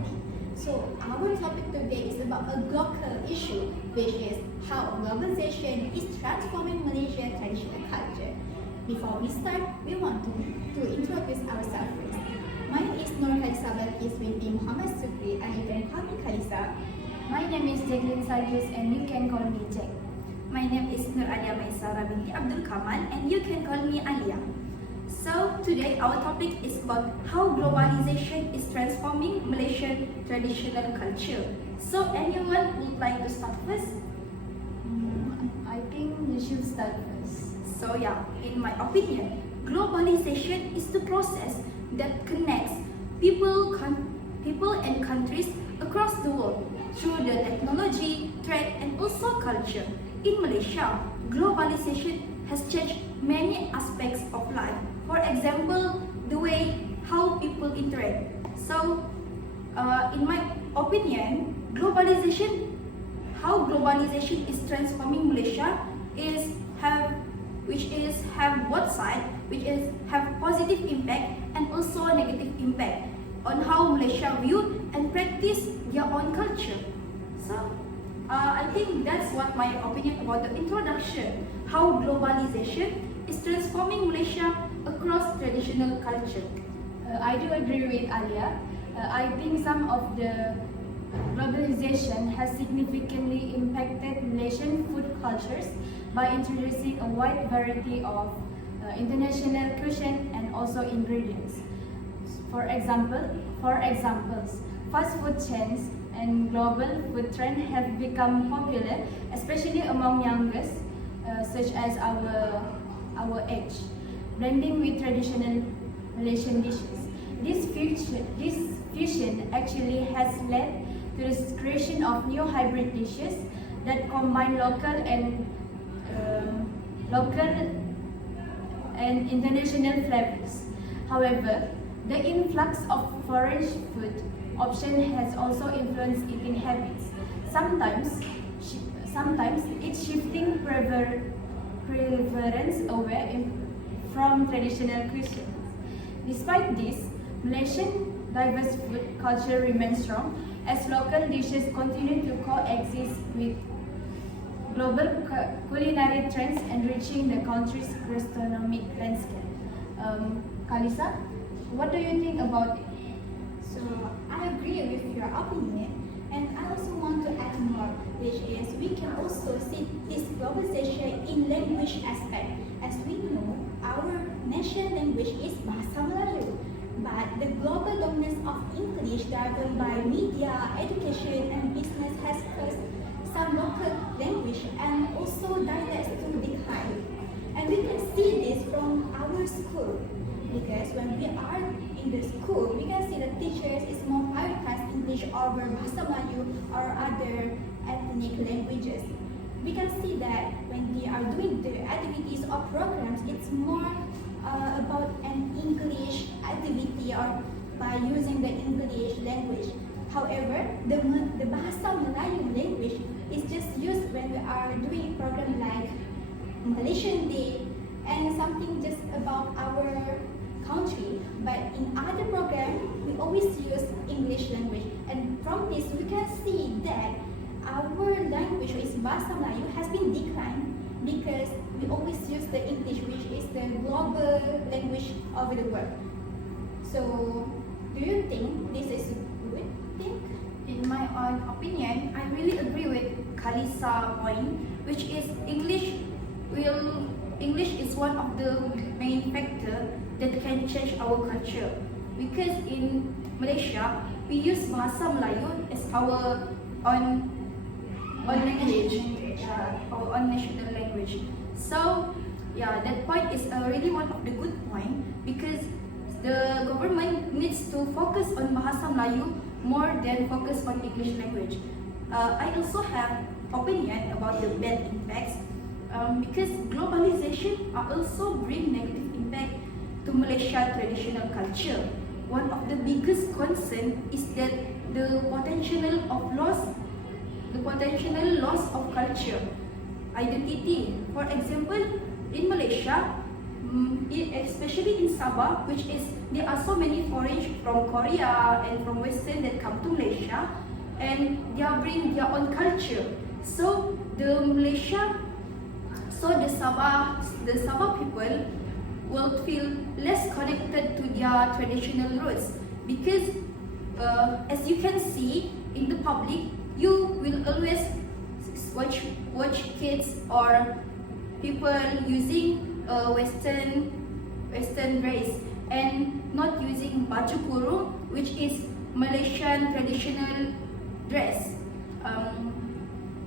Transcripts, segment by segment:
equality. So our topic today is about a global issue, which is how globalization is transforming Malaysia's traditional culture. Before we start, we want to introduce ourselves first. My name is KHALISA BALQIS with the MOHAMAD SUKRI, and you can call me KHALISA. My name is JACKLYN SALIUS and you can call me Jack. My name is Maisyarah BINTI ABDUL KAMAL and you can call me Alyia. So today our topic is about how globalization is transforming Malaysian traditional culture. So anyone would like to start first? I think you should start first. So yeah, in my opinion, globalization is the process that connects people and countries across the world through the technology, trade and also culture. In Malaysia, globalization has changed many aspects of life. For example, the way how people interact. So, in my opinion, how globalization is transforming Malaysia which is have both sides, which is have positive impact and also negative impact on how Malaysia view and practice their own culture. So, I think that's what my opinion about the introduction, how globalization is transforming Malaysia across traditional culture. I do agree with Alyia. I think some of the globalization has significantly impacted Malaysian food cultures by introducing a wide variety of international cuisine and also ingredients. For examples, fast food chains and global food trends have become popular, especially among youngest, such as our age, blending with traditional Malaysian dishes. This fusion actually has led to the creation of new hybrid dishes that combine local and international flavors. However, the influx of foreign food option has also influenced eating habits. Sometimes it's shifting preference away from traditional cuisine. Despite this, Malaysian diverse food culture remains strong as local dishes continue to coexist with global culinary trends, enriching the country's gastronomic landscape. KHALISA, what do you think about it? So I agree with your opinion, and I also want to add more, which is we can also see this globalization in language aspect. As we know, our national language is Bahasa Melayu, but the global dominance of English driven by media, education and business has caused some local language and also dialects to decline. And we can see this from our school, because when we are in the school, we can see the teachers is more prioritize English over Bahasa Melayu or other ethnic languages. We can see that when they are doing the activities or programs, it's more about an English activity or by using the English language. However, the Bahasa Melayu language is just used when we are doing a program like Malaysian Day and something just about our country. But in other programs, we always use English language. And from this, we can see that our language, which is Bahasa Melayu, has been declined because we always use the English, which is the global language of the world. So, do you think this is a good thing? In my own opinion, I really agree with KHALISA point, which is English is one of the main factor that can change our culture. Because in Malaysia, we use Bahasa Melayu as our own language, our own national language. So, yeah, that point is really one of the good point because the government needs to focus on Bahasa Melayu more than focus on English language. I also have opinion about the bad impacts because globalization also bring negative impact to Malaysia traditional culture. One of the biggest concern is that the potential loss of culture identity. For example, in Malaysia, especially in Sabah, which is there are so many foreigners from Korea and from Western that come to Malaysia, and they bring their own culture. So the Sabah people will feel less connected to their traditional roots because, as you can see in the public, you will always watch kids or people using Western race and not using baju kurung, which is Malaysian traditional dress.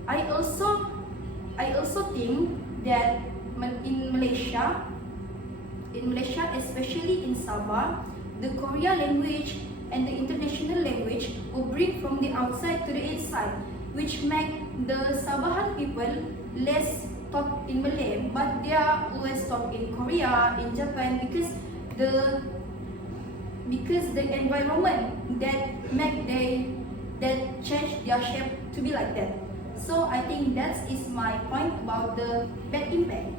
I also think that in Malaysia, especially in Sabah, the Korean language and the international language will bring from the outside to the inside, which make the Sabahan people less talk in Malay, but they are always talk in Korea, in Japan, because the environment that change their shape to be like that. So I think that is my point about the bad impact.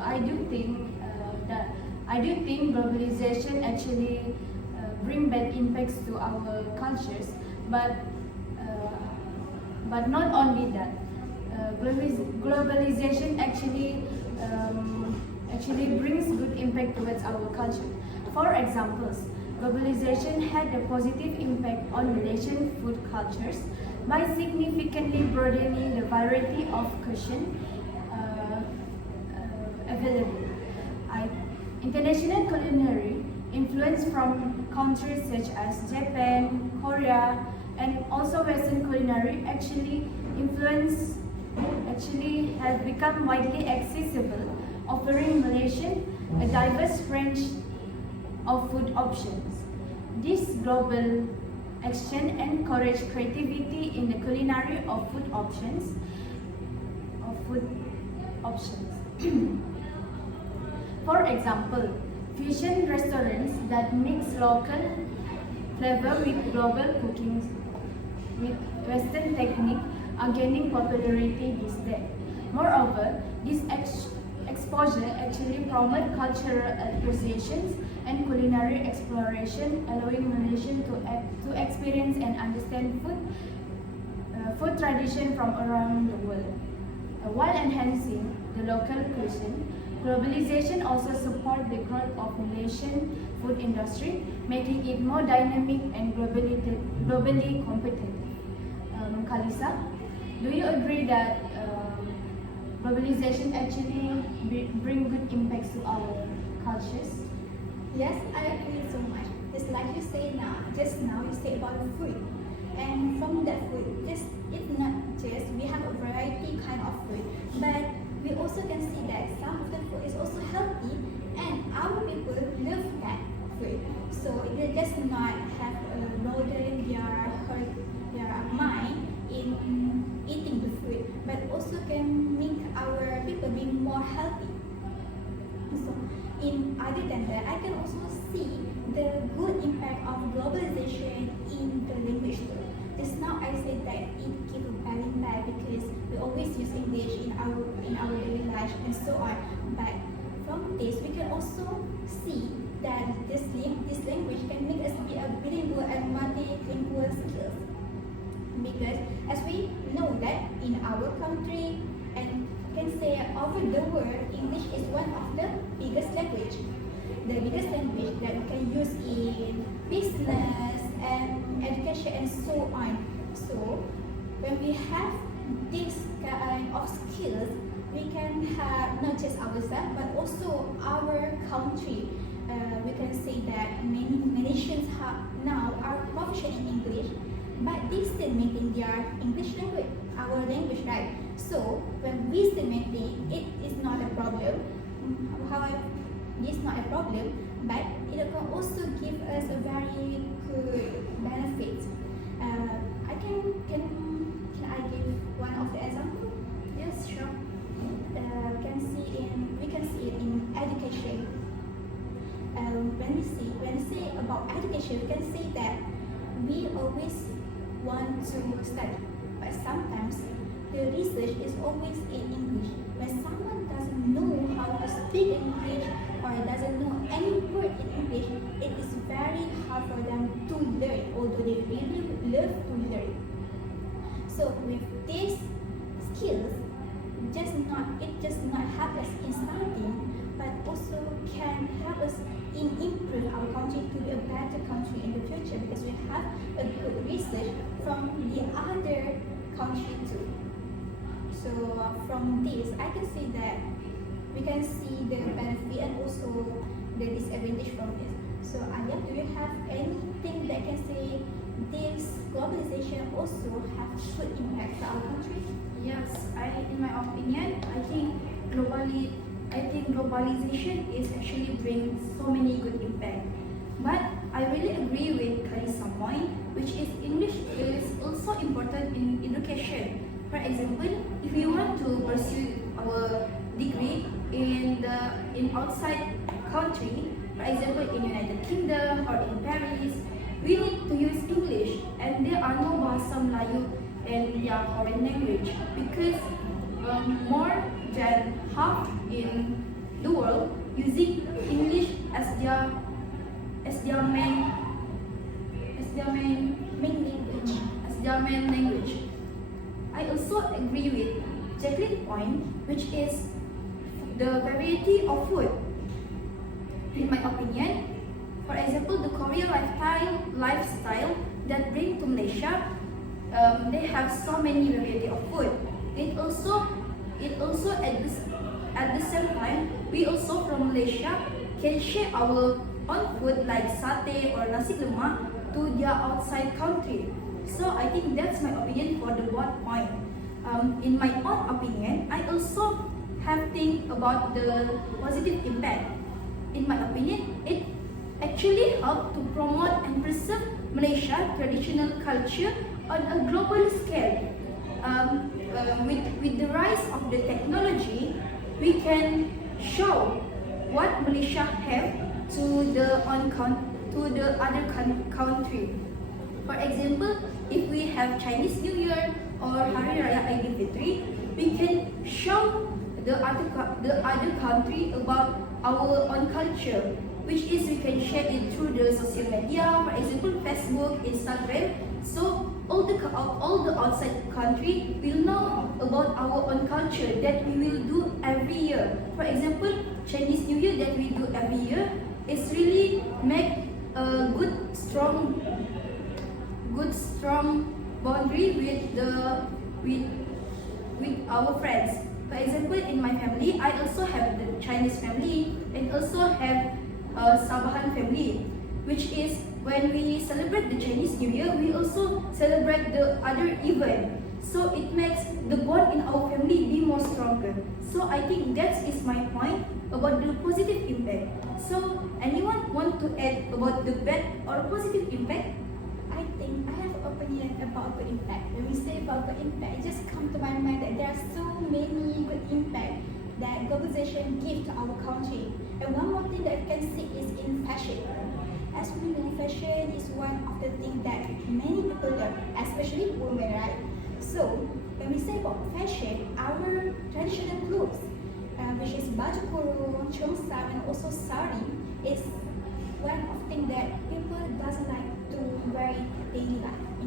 I do think globalization actually bring bad impacts to our cultures, but not only that. Globalization actually brings good impact towards our culture. For examples, globalization had a positive impact on Malaysian food cultures by significantly broadening the variety of cuisine available. International culinary influence from countries such as Japan, Korea, and also Western culinary actually has become widely accessible, offering Malaysians a diverse range of food options. This global exchange encouraged creativity in the culinary of food options. For example, fusion restaurants that mix local flavor with global cooking with Western technique are gaining popularity these days. Moreover, this exposure actually promotes cultural appreciations and culinary exploration, allowing Malaysians to experience and understand food tradition from around the world. While enhancing the local cuisine, globalization also supports the growth of Malaysian food industry, making it more dynamic and globally competitive. KHALISA, do you agree that globalization actually bring good impacts to our cultures? Yes, I agree so much. Just like you say just now you say about food. And from that food, it's not just we have a variety kind of food, but we also can see that some of the food is also healthy and our people love that food. So they just not have broaden their mind in eating the food, but also can make our people be more healthy. So other than that, I can also see the good impact of globalization in the language too. Just now I said that it gives a bad impact because we always use English in our daily life and so on. But from this, we can also see that this language can make us be a bilingual and multilingual skills. Because as we know that in our country and can say over the world, English is one of the biggest language. The biggest language that we can use in business and education and so on. So when we have this kind of skills, we can have not just ourselves but also our country. We can say that many nations now are proficient in English, but they still maintain their English language, our language, right? So when we still maintain, it is not a problem. However, it is not a problem, but it can also give us a very good benefit. Can I give one of the example? Yes, sure. We can see it in education. When we say about education, we can say that we always want to study, but sometimes the research is always in English. when someone doesn't know how to speak English or doesn't know any word in English, it is very hard for them to learn, although they really love to learn. So with these skills, it just not help us in starting, but also can help us in improve our country to be a better country in the future, because we have a good research from the other country too. So from this, I can see that we can see the benefit and also the disadvantage from this. So Alyia, do you have anything that can say this globalization also have good impact to our country? Yes, in my opinion, I think globalization is actually bring so many good impact. But I really agree with KHALISA point, which is English is also important in education. For example, if we want to pursue our degree in outside country, for example in United Kingdom or in Paris, we need to use English, and there are no bahasa Melayu and their foreign language, because more than half in the world using English as their main language. I also agree with JACKLYN point, which is the variety of food. In my opinion, for example, the Korean lifestyle that bring to Malaysia, they have so many variety of food. It also at the same time, we also from Malaysia can share our own food like satay or nasi lemak to their outside country. So I think that's my opinion for the both point. In my own opinion, I also have think about the positive impact. In my opinion, it actually help to promote and preserve Malaysia traditional culture on a global scale. With the rise of the technology, we can show what Malaysia have to the other country. For example, if we have Chinese New Year or Hari Raya Aidilfitri, we can show the other country about our own culture, which is we can share it through the social media, for example Facebook, Instagram. So all the outside country will know about our own culture that we will do every year. For example, Chinese New Year that we do every year is really make a good strong boundary with our friends. For example, in my family, I also have the Chinese family and also have Sabahan family, which is when we celebrate the Chinese New Year, we also celebrate the other event. So it makes the bond in our family be more stronger. So I think that is my point about the positive impact. So anyone want to add about the bad or positive impact? I think I have an opinion about the impact. When we say about the impact, it just comes to my mind that there are so many good impact that globalization gives to our country. And one more thing that we can see is in fashion. As we know, fashion is one of the things that many people love, especially women, right? So when we say about fashion, our traditional clothes, which is baju kurung, cheongsam, and also sari, is one of things that people doesn't like to wear in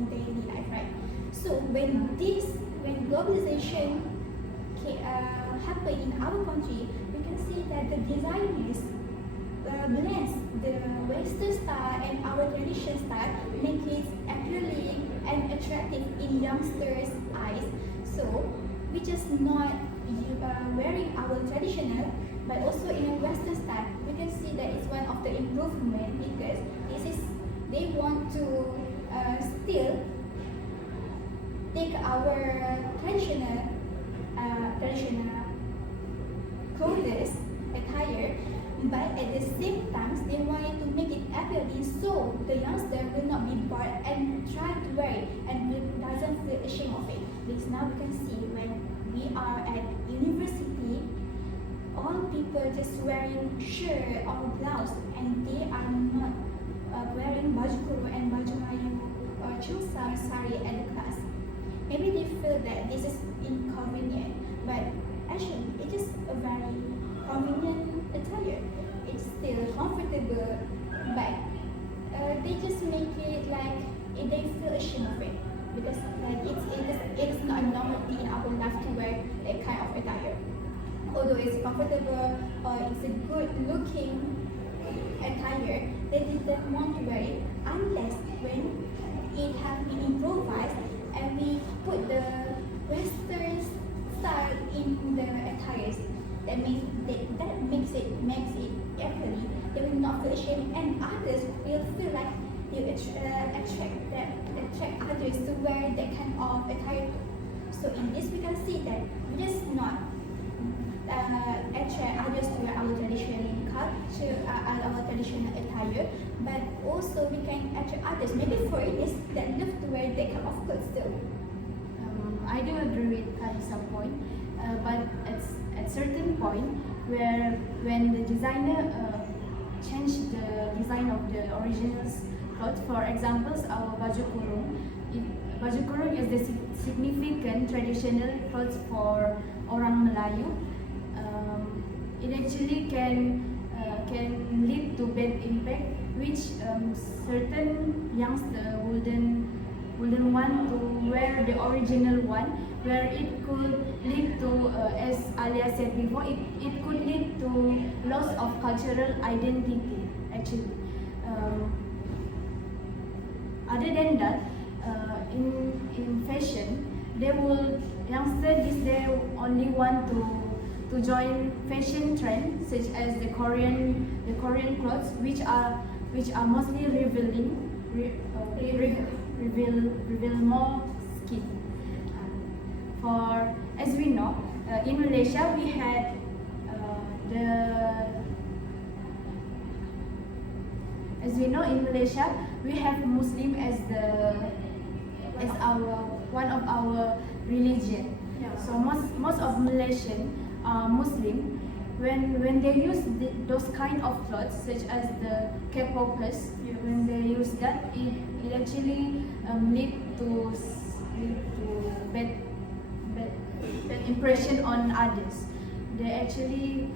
daily life, right? So when globalization happen in our country, we can see that the designers blends the Western style and our tradition style, make it appealing and attractive in youngsters' eyes. So we just not wearing our traditional, but also in a Western style. We can see that it's one of the improvement, because they want to still take our traditional clothes attire, but at the same time they wanted to make it appealing, so the youngster will not be bored and try to wear it and doesn't feel ashamed of it. Because now we can see when we are at university, all people just wearing shirt or blouse, and they are not wearing baju kurung and baju Melayu or cheongsam sari at the class. Maybe they feel that this is inconvenient, but actually it is a very convenient attire. It's still comfortable, but they just make it like they feel ashamed of it because like it's not a normal thing in our life to wear that kind of attire. Although it's comfortable or it's a good looking attire, they didn't want to wear it unless when it has been improvised and we put the Western style in the attires. That makes it actually they will not feel ashamed and others will feel like you attract others to wear that kind of attire. So in this we can see that we just not attract others to wear our traditional culture, our traditional attire, but also we can attract others, maybe foreigners that love to wear that kind of clothes too. I do agree with Khalisa's point, but at certain point where when the designer changed the design of the original clothes, for example, our baju kurung. Baju kurung is the significant traditional clothes for orang Melayu. It actually can lead to bad impact, which certain youngster wouldn't want to wear the original one, where it could lead to, as Alyia said before, it could lead to loss of cultural identity actually. Other than that, in fashion, youngsters these days only want to join fashion trends such as the Korean clothes, which are mostly reveal more skin. For as we know, in Malaysia we had we have Muslim as our one of our religion. Yeah. So most of Malaysian are Muslim. When they use those kind of clothes, such as the K-popers, Yes. when they use that, it actually lead to bad impression on others. They actually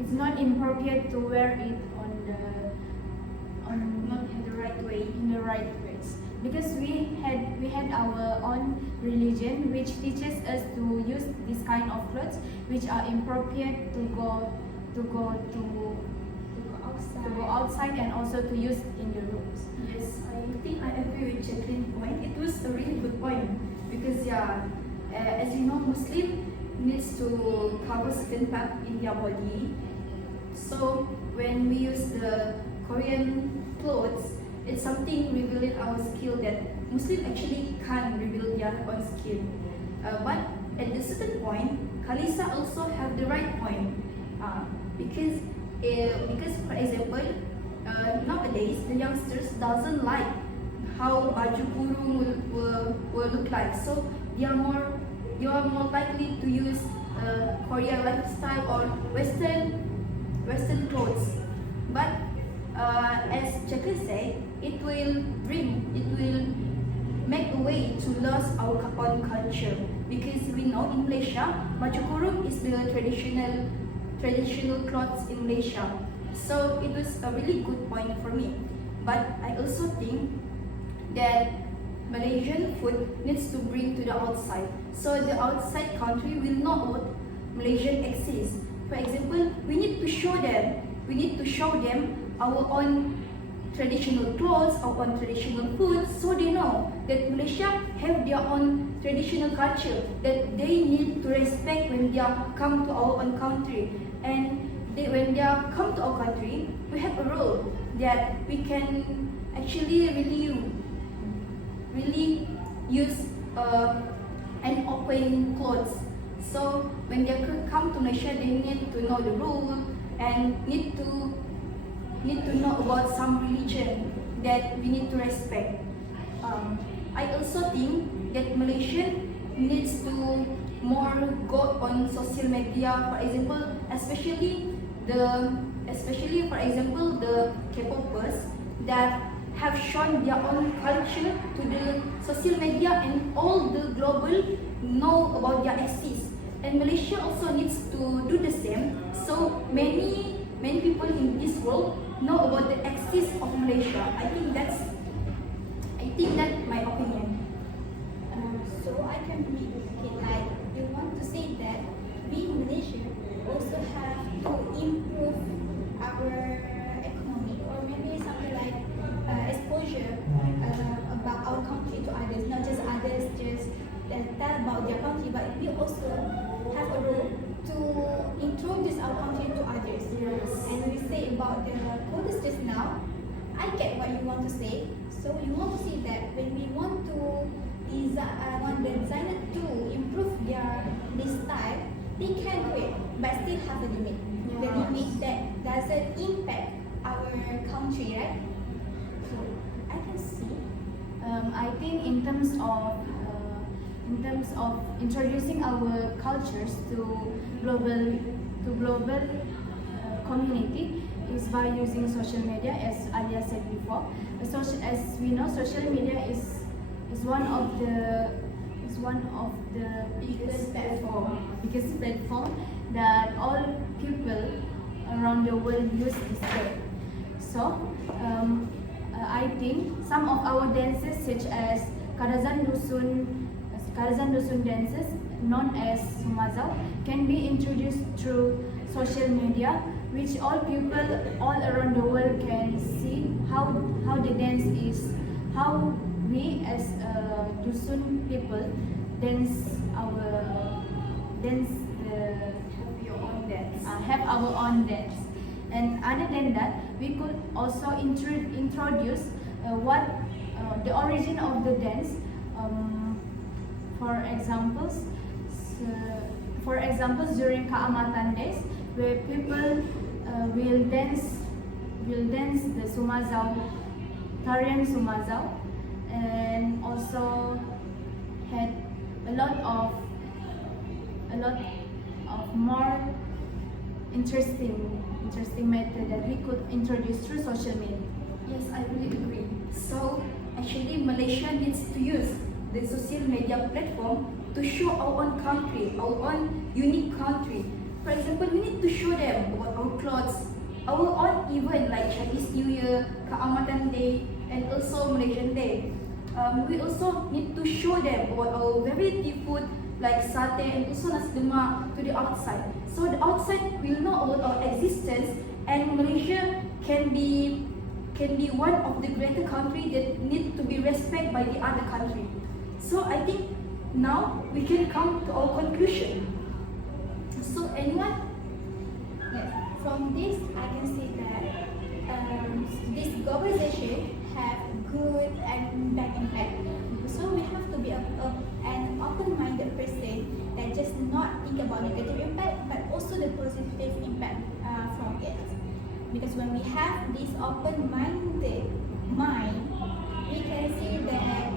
it's not appropriate to wear it Not in the right way. in the right ways, because we had our own religion which teaches us to use this kind of clothes which are appropriate to go outside and also to use in the rooms. Yes, I think I agree with JACKLYN's point. It was a really good point because as you know, Muslim needs to cover certain part in their body. So when we use the Korean clothes, it's something revealing our skill that Muslim actually can't reveal their own skill. But at a certain point, KHALISA also have the right point because for example, nowadays the youngsters doesn't like how baju kurung will look like. So you are more likely to use Korean lifestyle or Western clothes. But as JACKLYN said, it will make a way to lose our own culture, because we know in Malaysia, baju kurung is the traditional clothes in Malaysia. So it was a really good point for me. But I also think that Malaysian food needs to bring to the outside, so the outside country will know what Malaysian exists. For example, we need to show them our own traditional clothes, our own traditional food, so they know that Malaysia have their own traditional culture that they need to respect when they come to our own country. And when they come to our country, we have a role that we can actually really use and open clothes. So when they come to Malaysia, they need to know the rule and need to know about some religion that we need to respect. I also think that Malaysian needs to more go on social media, for example, especially for example the K-popers that have shown their own culture to the social media, and all the global know about their exist. And Malaysia also needs to do the same. So many people in this world know about the exist of Malaysia. I think that's my opinion. So I can make it like you want to say that we in Malaysia also have to improve our economy, or maybe something like exposure about our country to others, not just others just tell about their country, but we also have a role to introduce our country to others. Yes. And we say about the quotas just now, I get what you want to say. So you want to see that when we want to want the designer to improve their style, they can do it, but still have a limit. The Yes. limit that doesn't impact our country, right? So I can see. I think in terms of introducing our cultures to global community is by using social media, as Alyia said before. As we know, social media is one of the biggest platform that all people around the world use this day. So I think some of our dances, such as Karazan Dusun dances, known as Sumazau, can be introduced through social media, which all people all around the world can see how the dance is, how we as Dusun people have our own dance. And other than that, we could also introduce the origin of the dance. For examples, during Keamatan days, where people will dance the Sumazau, tarian Sumazau, and also had a lot of more interesting method that we could introduce through social media. Yes, I really agree. So actually, Malaysia needs to use the social media platform to show our own country, our own unique country. For example, we need to show them about our clothes, our own event like Chinese New Year, Keamatan Day, and also Malaysian Day. We also need to show them about our variety food like satay and also nasi lemak to the outside. So the outside will know about our existence, and Malaysia can be one of the greater country that need to be respected by the other country. So I think now we can come to our conclusion. So anyone? Yes. From this, I can say that this globalization have good and bad impact. So we have to be an open-minded person that just not think about negative impact, but also the positive impact from it. Because when we have this open-minded mind, we can see that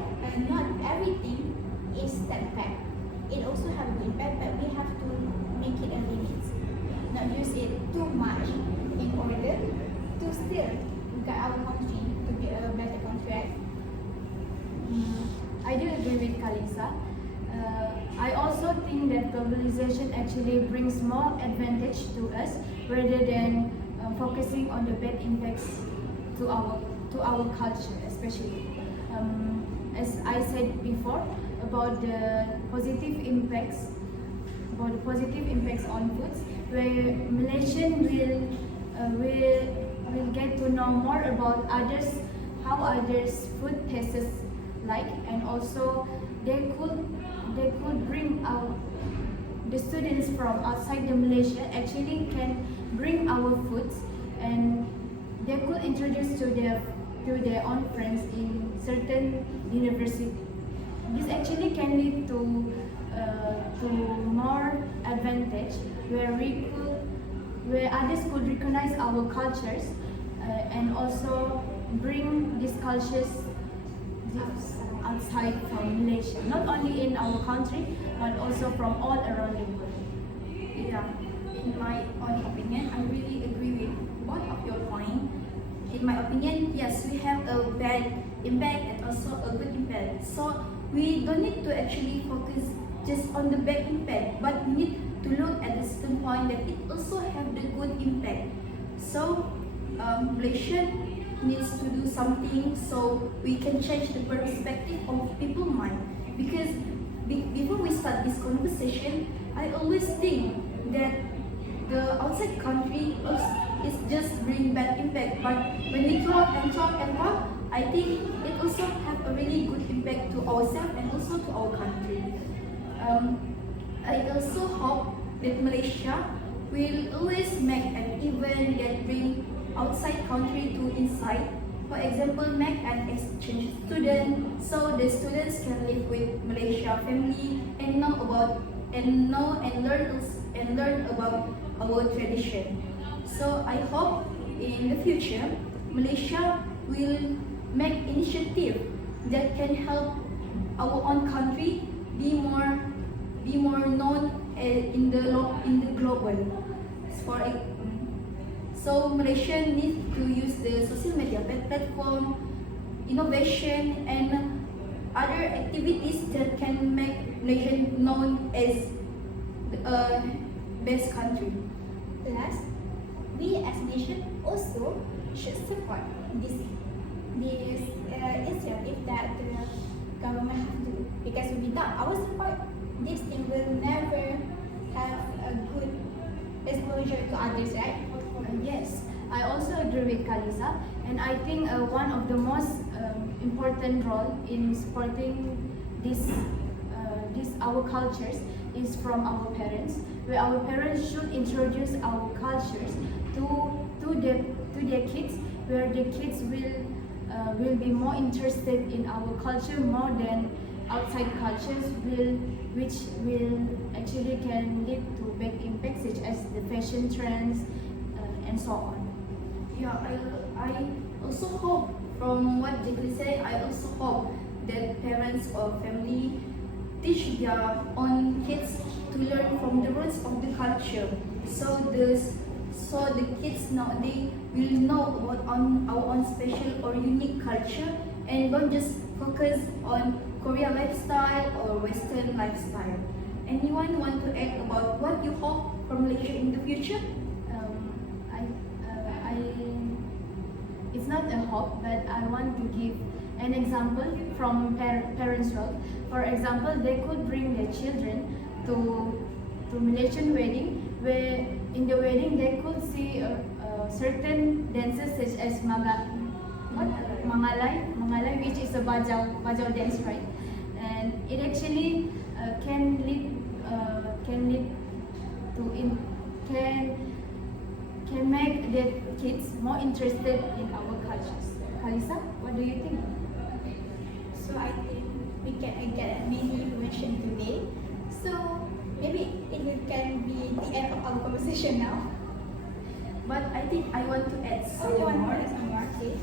not everything is that bad. It also have good impact, but we have to make it a limit. Not use it too much in order to still guide our country to be a better country, right? I do agree with KHALISA. I also think that globalization actually brings more advantage to us rather than focusing on the bad impacts to our culture, especially. As I said before about the positive impacts on foods, where Malaysian will get to know more about others, how others' food tastes like, and also they could bring out the students from outside the Malaysia actually can bring our foods, and they could introduce to their own friends in certain university. This actually can lead to more advantage where others could recognize our cultures and also bring these cultures outside from Malaysia, not only in our country but also from all around the world. Yeah, in my own opinion, I really agree with both of your points. in my opinion, yes, we have a bad impact and also a good impact. So we don't need to actually focus just on the bad impact, but we need to look at the certain point that it also have the good impact. So Malaysia needs to do something so we can change the perspective of people's mind. Because before we start this conversation, I always think that the outside country is just bring bad impact. But when we talk and talk and talk, I think it also have a really good impact to ourselves and also to our country. I also hope that Malaysia will always make an event that bring outside country to inside. For example, make an exchange student so the students can live with Malaysia family and know and learn about our tradition. So I hope in the future Malaysia will make initiative that can help our own country be more known in the global. So Malaysia needs to use the social media platform, innovation, and other activities that can make Malaysia known as the best country. Plus, we as nation also should support this initiative that the government has to do. Because without our support, this thing will never have a good exposure to others, right? Yes, I also agree with KHALISA, and I think one of the most important role in supporting this our cultures is from our parents, where our parents should introduce our cultures to their kids, where the kids will be more interested in our culture more than outside cultures, which will actually can lead to big impacts such as the fashion trends and so on. Yeah, I also hope from what JACKLYN said, I also hope that parents or family teach their own kids to learn from the roots of the culture. So the kids nowadays will know about our own special or unique culture and don't just focus on Korean lifestyle or Western lifestyle. Anyone want to add about what you hope from Malaysia in the future? It's not a hope, but I want to give an example from parents' role. For example, they could bring their children to Malaysian wedding, where in the wedding they could see certain dances such as Mangalai, which is a bajau dance, right? And it actually can lead to can make the kids more interested in our cultures. KHALISA, what do you think? So I think we can get many information today. So maybe can be the end of our conversation now. But I think I want to add some more. Okay.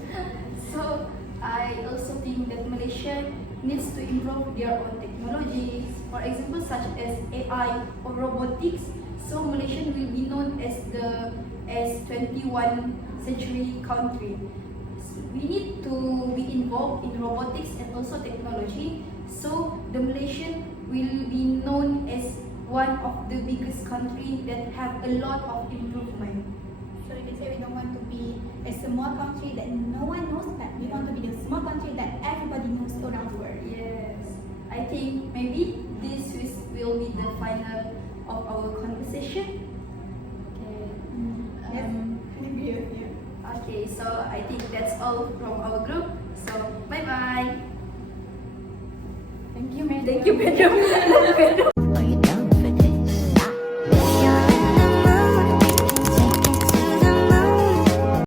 So I also think that Malaysia needs to improve their own technologies, for example such as AI or robotics. So Malaysia will be known as 21st century country. We need to be involved in robotics and also technology, so the Malaysian will be known as one of the biggest country that have a lot of improvement. So they say we don't want to be a small country that no one knows, but we want to be the small country that everybody knows around the world. Yes, I think maybe this will be the final of our conversation. Yes, I agree with you. Okay, so I think that's all from our group. So bye bye. Thank you, madam. Thank you, madam.